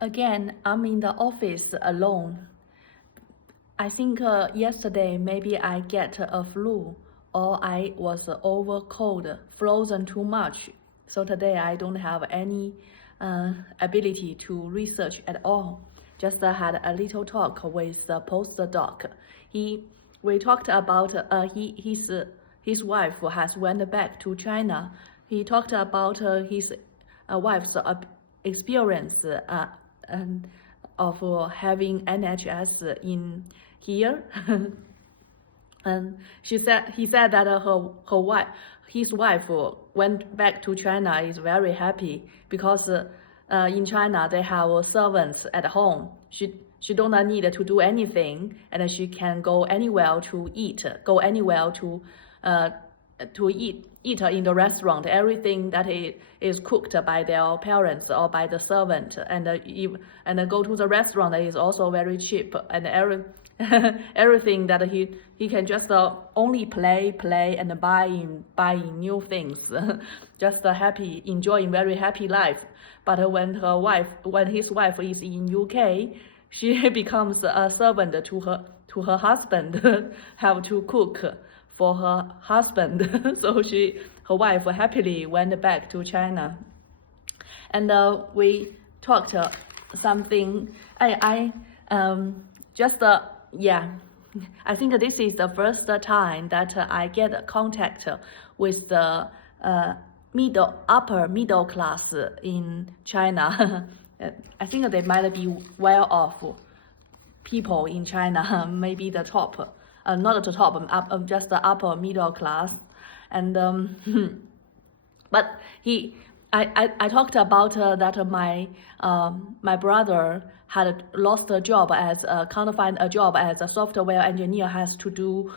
Again, I'm in the office alone. I think yesterday maybe I get a flu or I was over cold, frozen too much. So today I don't have any ability to research at all. Just had a little talk with the postdoc. He we talked about his wife has went back to China. He talked about his wife's experience and of having NHS in here. And he said that his wife went back to China is very happy because in China they have servants at home. She don't need to do anything, and she can go anywhere to eat, go anywhere to eat in the restaurant. Everything that is cooked by their parents or by the servant, and go to the restaurant is also very cheap, and everything that he can just only play and buying new things, just happy, enjoying very happy life. But when his wife is in UK, she becomes a servant to her husband, have to cook for her husband. So her wife happily went back to China, and we talked something. I just yeah. I think this is the first time that I get contact with the upper middle class in China. I think they might be well-off people in China, maybe the top, not the top, just the upper middle class. And but I talked about that my brother had lost a job can't find a job as a software engineer, has to do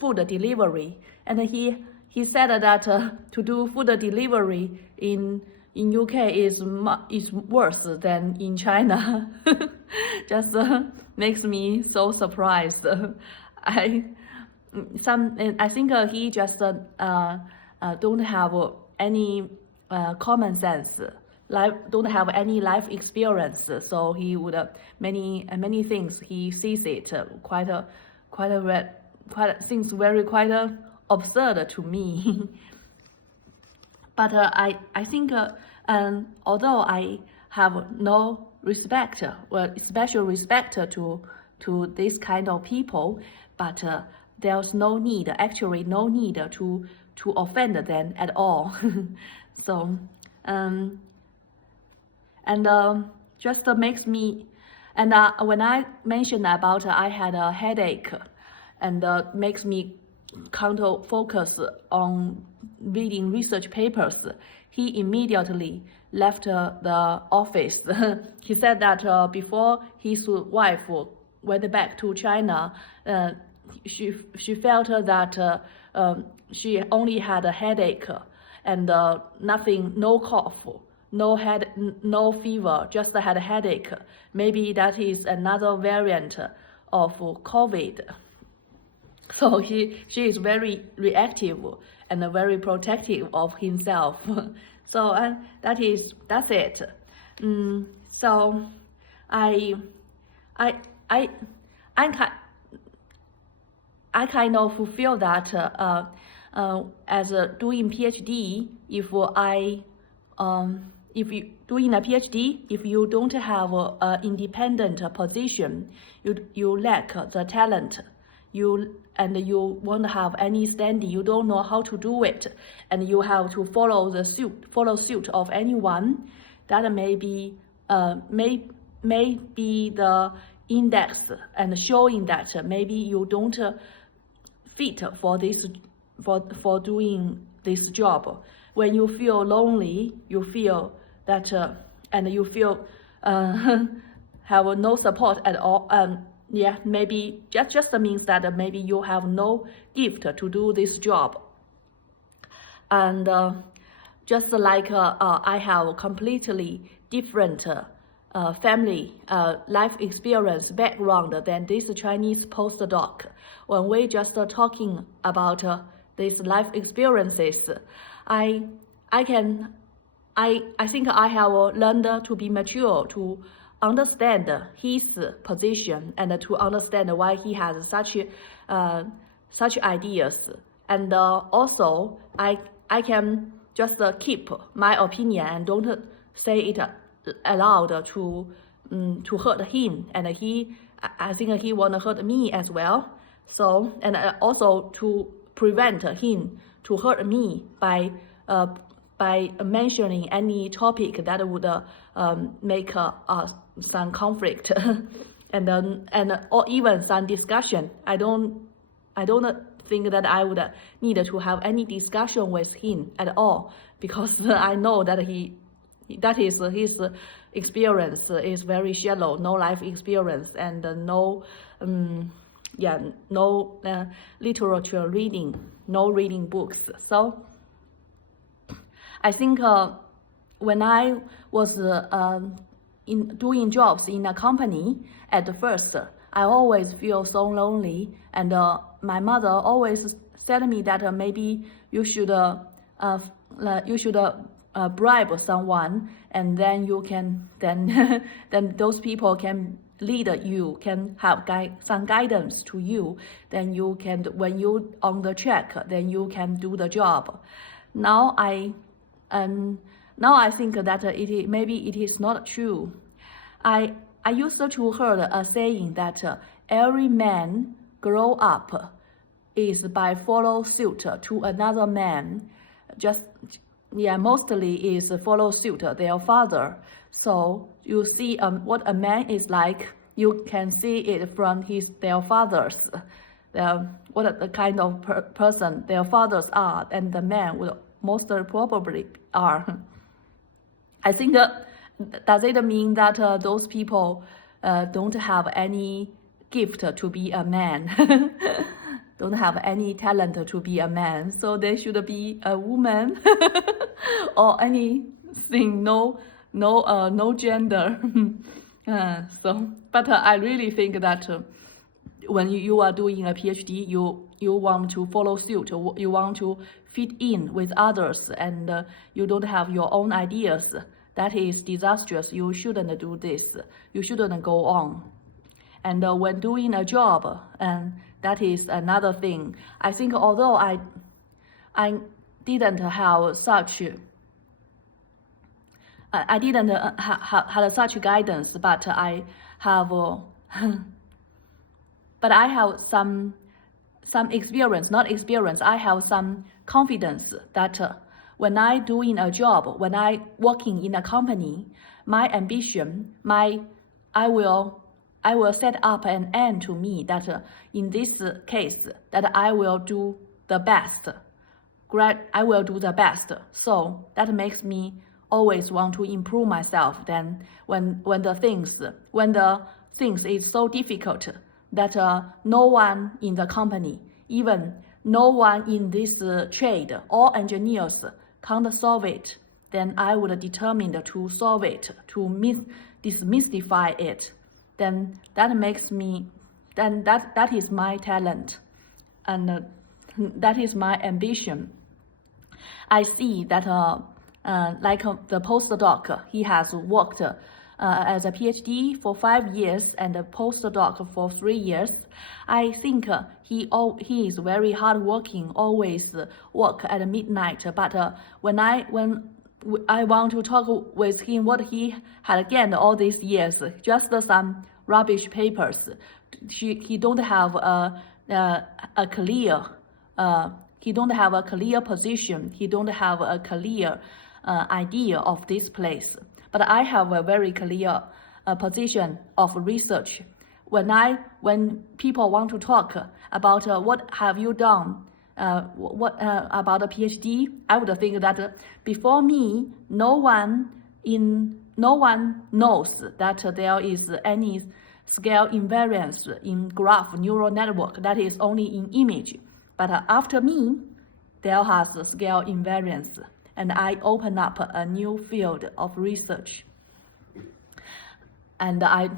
food delivery, and he said that to do food delivery in UK is worse than in China. Just makes me so surprised. I think he just don't have any common sense, don't have any life experience. So he would many things he sees it quite seems very quite absurd to me. But I think although I have no respect, special respect to this kind of people, but there's no need, actually no need to offend them at all. So just makes me, and when I mentioned about I had a headache, and makes me can't focus on reading research papers, he immediately left the office. He said that before his wife went back to China, she felt that she only had a headache and nothing, no cough, no fever, just had a headache. Maybe that is another variant of COVID. So she is very reactive and very protective of himself. So that's it. So I kind of feel that as doing PhD, if you doing a PhD, if you don't have an independent position, you lack the talent. You won't have any standing. You don't know how to do it, and you have to follow suit of anyone. That may be the index and showing that maybe you don't fit for this for doing this job. When you feel lonely, you feel that and you feel have no support at all. Yeah, maybe just means that maybe you have no gift to do this job. And just like I have completely different family life experience background than this Chinese postdoc. When we just talking about these life experiences, I can I think I have learned to be mature, to understand his position and to understand why he has such ideas. And also, I can just keep my opinion and don't say it aloud to hurt him. And I think he wanna hurt me as well. So, and also to prevent him to hurt me by mentioning any topic that would make some conflict and or even some discussion. I don't think that I would need to have any discussion with him at all, because I know that his experience is very shallow, no life experience, and no literature reading, no reading books. So I think when I was doing jobs in a company at first, I always feel so lonely, and my mother always said me that maybe you should bribe someone, and then you can then those people can lead you, can have some guidance to you. Then you can, when you on the track, then you can do the job. Now I think that maybe it is not true. I used to heard a saying that every man grow up is by follow suit to another man. Mostly is follow suit their father. So you see what a man is like, you can see it from their fathers. What the kind of person their fathers are, and the man would most probably are. I think does it mean that those people don't have any gift to be a man? Don't have any talent to be a man, so they should be a woman or anything, no gender. But I really think that when you are doing a PhD, you want to follow suit, you want to fit in with others, and you don't have your own ideas. That is disastrous. You shouldn't do this. You shouldn't go on. And when doing a job, and that is another thing. I think although I didn't have such had such guidance, but I have some experience, not experience. I have some confidence that when I doing a job, when I working in a company, my ambition, I will set up an end to me that in this case that I will do the best. I will do the best. So that makes me always want to improve myself. Then when the things is so difficult that no one in the company, even no one in this trade, all engineers can't solve it, then I would determine to solve it, to demystify it. Then that makes me, then that is my talent, and that is my ambition. I see that like the postdoc, he has worked as a PhD for 5 years and a postdoc for 3 years. I think he is very hardworking, always work at midnight. But when I want to talk with him what he had gained all these years, just some rubbish papers. He don't have a clear he don't have a clear position. He don't have a clear idea of this place. But I have a very clear position of research. When people want to talk about what have you done, about a PhD, I would think that before me, no one knows that there is any scale invariance in graph neural network. That is only in image. But after me, there has scale invariance, and I open up a new field of research. And I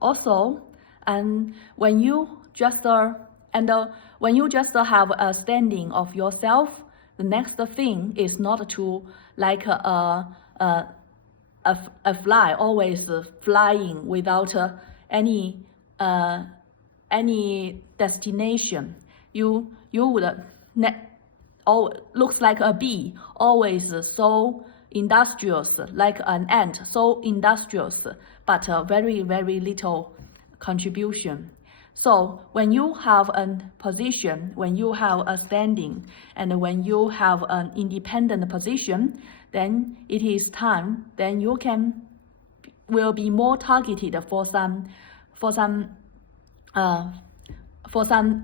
also, and when you just have a standing of yourself, the next thing is not to like a fly always flying without any destination. You would looks like a bee, always so industrious, like an ant, so industrious, but very little contribution. So when you have a position, when you have a standing, and when you have an independent position, then it is time. Then you will be more targeted for some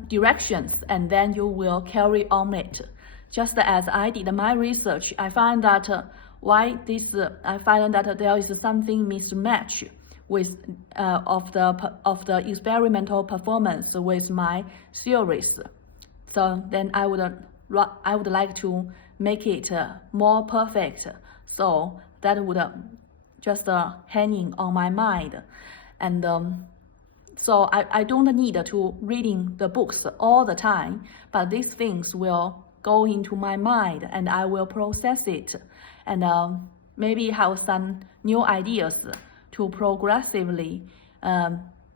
directions, and then you will carry on it. Just as I did my research, I find that I find that there is something mismatch with of the experimental performance with my theories. So then I would like to make it more perfect. So that would just hanging on my mind, and so I don't need to reading the books all the time, but these things will go into my mind and I will process it, and maybe have some new ideas to progressively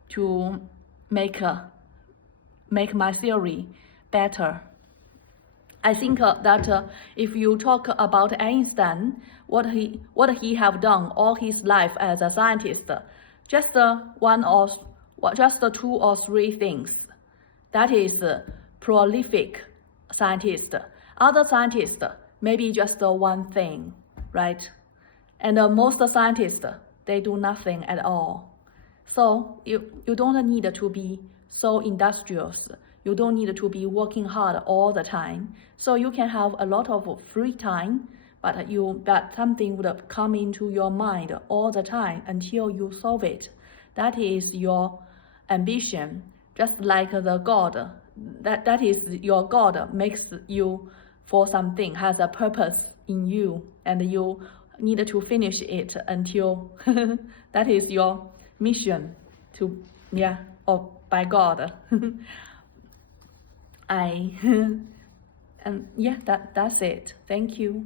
to make my theory better. I think that if you talk about Einstein, what he have done all his life as a scientist, just just 2 or 3 things. That is prolific scientist. Other scientists maybe just 1 thing, right? And most scientists, they do nothing at all. So you don't need to be so industrious. You don't need to be working hard all the time. So you can have a lot of free time, but something would come into your mind all the time until you solve it. That is your ambition. Just like the God, that is your God makes you for something, has a purpose in you, and you need to finish it until that is your mission by God. And that's it. Thank you.